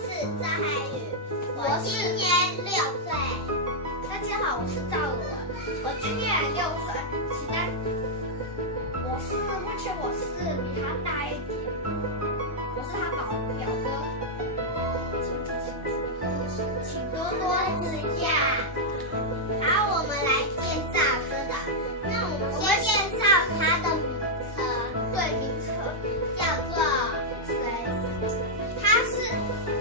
是张涵予，我今年6岁。大家好，我是赵文，我今年6岁。目前我是比他大一点，我是他表哥，请多多指教。好，我们来介绍他的。那我们先介绍他的名称。对，名称叫做它是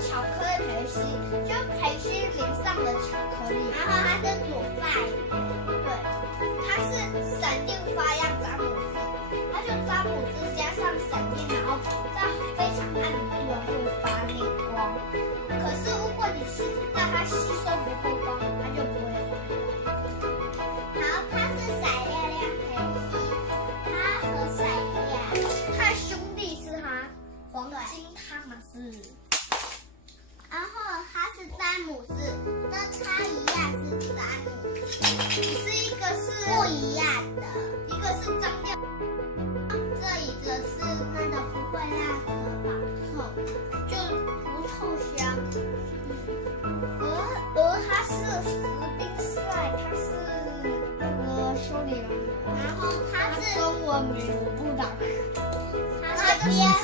巧克力培西，就培西淋上的巧克力。然后它是煮饭。对，它是闪电发样詹姆斯，它就詹姆斯加上闪电，然后在非常暗的地方会发亮光。可是如果你让它吸收不够光，它就不会发亮。好，它是闪亮亮培西，它和闪亮。他的兄弟是他黄金汤马斯。然后它是詹姆斯，跟它一样是詹姆斯，只是一个是不一样的。一个是张亮，这一个是那个不会让手绑臭，就不臭香。而他是史宾赛，他是那个修理人员。然后它是中文名我不懂。它是蝙蝠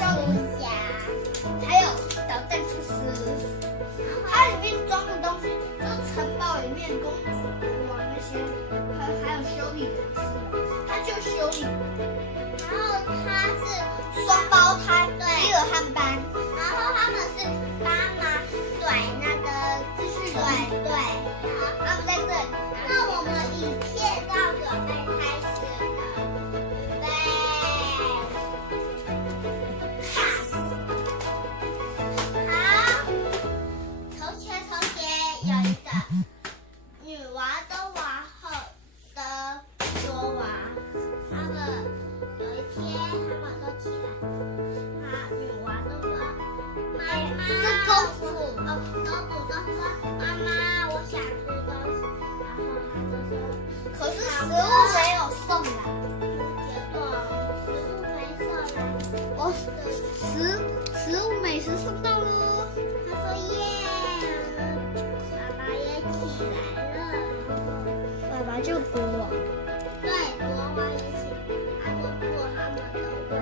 侠，还有导弹厨师，它里面装的东西就是城堡里面公主国王那些，还有修理人士，他就修理。然后它是双胞胎，对伊尔汉班。然后他们是妈妈对那个继续对，他们在这里。那我们影片要准备开始了，对，好，从前有一个女王的王后的国王，他们有一天他们都起来，女王都说妈妈，这公主公主都说妈妈，我想吃东西，然后她就说，可是食物没有送来。结果食物没送来，哦，食物美食送到了。她说耶，爸爸也起来了，爸爸就国王。对，国王也起来，他就坐他们的位。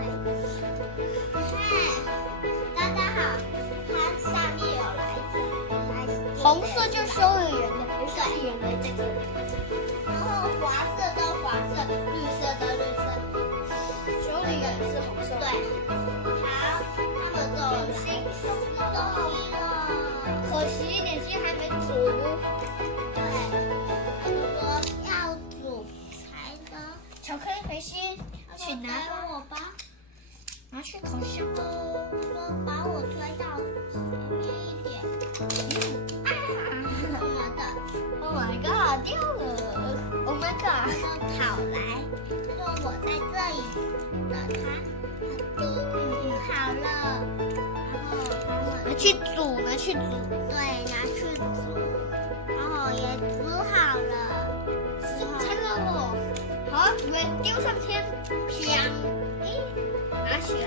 大家好，它下面有来自红色就修理员的，修理员的在这里。然后黄色的黄色，绿色的绿色，修理员是红色。对。好，他们走新送的东西了。可惜一点心还没煮。对，他就说要煮才能。巧克力培西，请拿帮我吧。拿去烤箱喽。他说把我推到前面一点。什么的？ Oh my god， 掉了 ！Oh my 他 god！ 说跑来，他说我在这里等他。叮，好了。然后他们拿去煮，拿去煮。对，拿去煮，然后也煮好了。太热了。好，准备丢上天，啪！拿起来，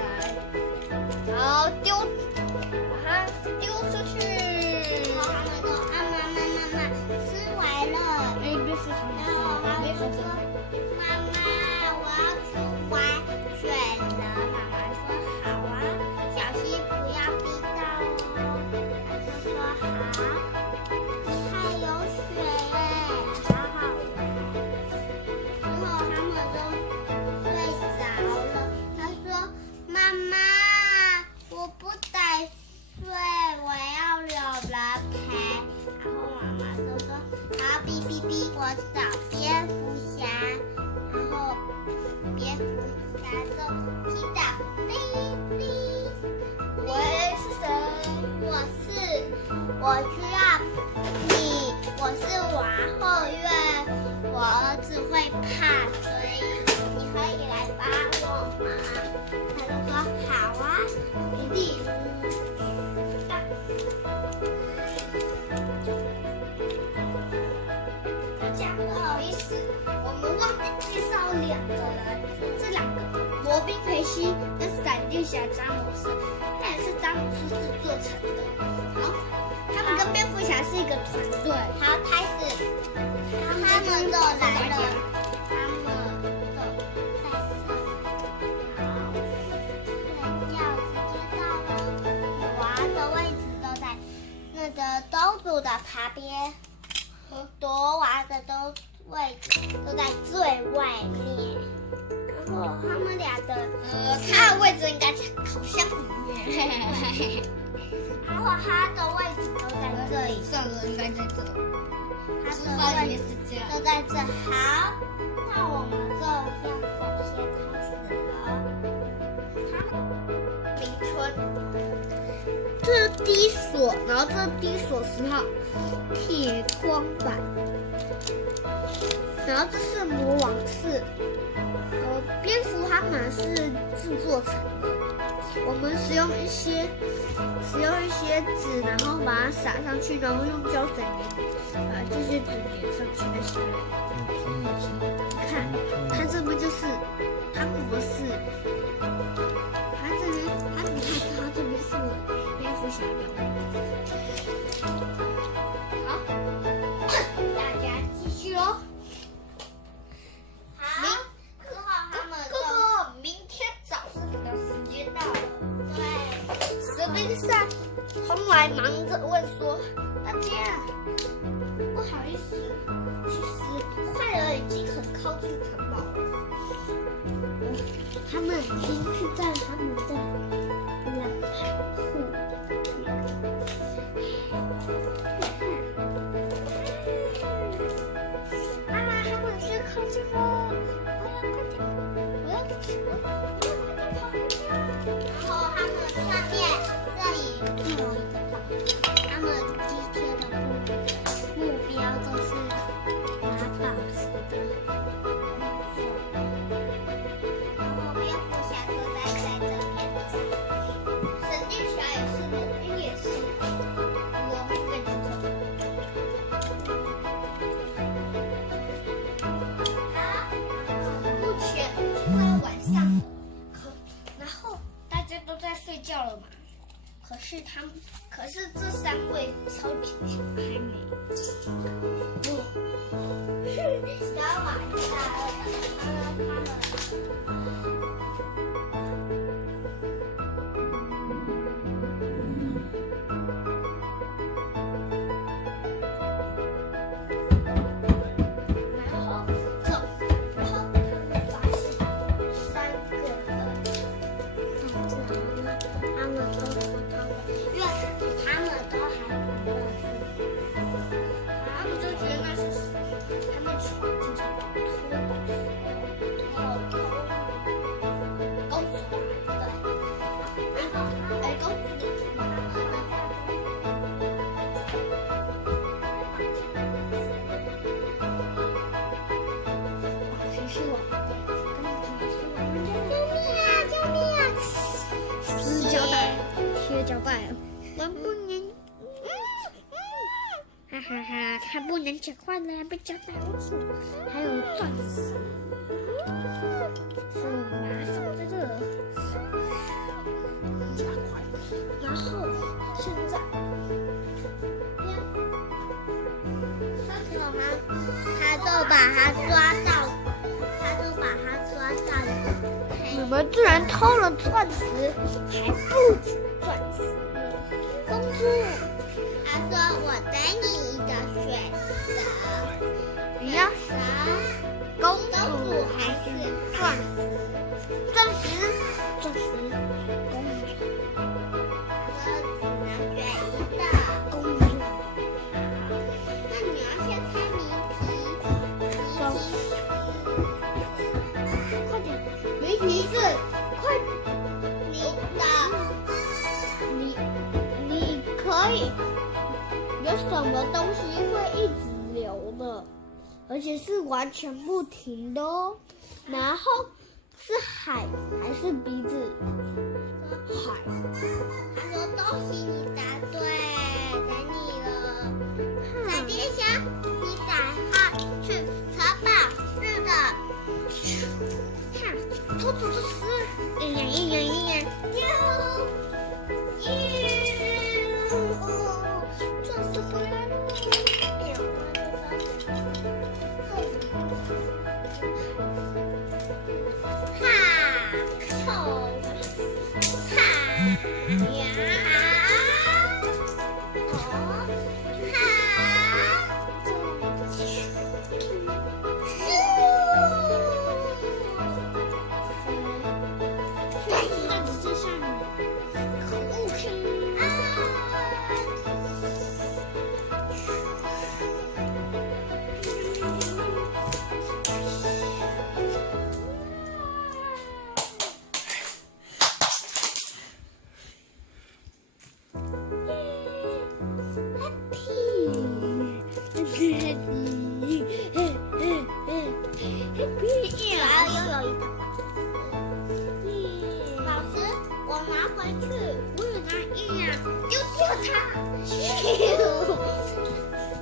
然后把它丢出去。然后他们说啊，妈，吃完了。别扶他们，然后他别扶们说他们。妈妈，我要去玩水了。妈妈说好啊，小心不要逼到哦。他就说好，还有水耶，好好玩。之后他们都睡着了。他说妈妈，我不得睡，我要有人陪。然后妈妈就说好，哔哔哔，我找蝙蝠侠。然后蝙蝠侠就听到哔哔，喂，是谁？我需要你，我是王后，因为我儿子会怕，所以你可以来帮我吗？他就说好啊，一定。大家不好意思，我们忘记介绍2个人，这2个罗宾培西跟闪电侠詹姆斯，他也是詹姆斯制作成的。好，来是一个团队。好，开始。他们就来了，他们就在这。好，睡觉时间到了。女娃的位置都在那个公主的旁边，朵娃的位置都在最外面。然后他们俩的他的位置应该在烤箱里面。然后他的位置都在这里，算了，应该在这。他厨房的位置里面是这样。都在这。好，那我们就要首先开始了。明春，这是第一所，然后这是第一所10号铁光板，然后这是魔王室，蝙蝠它们是制作成的，我们使用一些纸，然后把它撒上去，然后用胶水把这些纸粘上去再下来。你看，它这边就是汤姆士。它这边，你看它这边是蝙蝠侠的。好，大家继续哦。好，之后他们就Coco，明天早上的时间到了。对，士兵上红来忙着问说：“大家，不好意思，其实坏人已经很靠近城堡了。他们已经去在他们的冷盘户边。他们是靠近了，我要快点跑回家。然后他们上面这里有一个宝，他们今天的目标就是拿宝石的工作。然后蝙蝠侠就在这边站，闪电侠也是，罗宾也是，罗宾位置走。目前快晚上了，然后大家都在睡觉了嘛。可是这3位超级小还没。小马大他们。然后他们发现3个人，他们都偷偷的，因为他们都还不认识。他们就觉得那是他们闯进城堡偷宝石，偷公主吧，对，公主。谁是我们的？救命啊！撕胶带，贴胶带，我不能，哈哈哈，他不能讲话了，被胶带捂住，还有钻石，是我把它放在这，然后现在，他就把他抓到，你们居然偷了钻石，还不止钻石呢，公主。他说：“我给你一个选择，你要公公主主还是还是钻石？钻石，公主。他说只能选一个。公主。那你要先猜谜题，快点，谜题是快，你可以有什么东西会一直流的，而且是完全不停的哦。然后是海还是鼻子？海。他说恭喜你答对，给你了。闪电侠，你打号去城堡，是的。看，偷走这石，一眼，钻石回来了。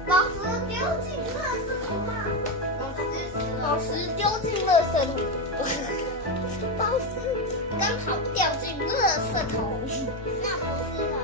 老师丢进垃圾桶吗？老师丢进垃圾桶，老师刚好掉进垃圾桶，那不是了。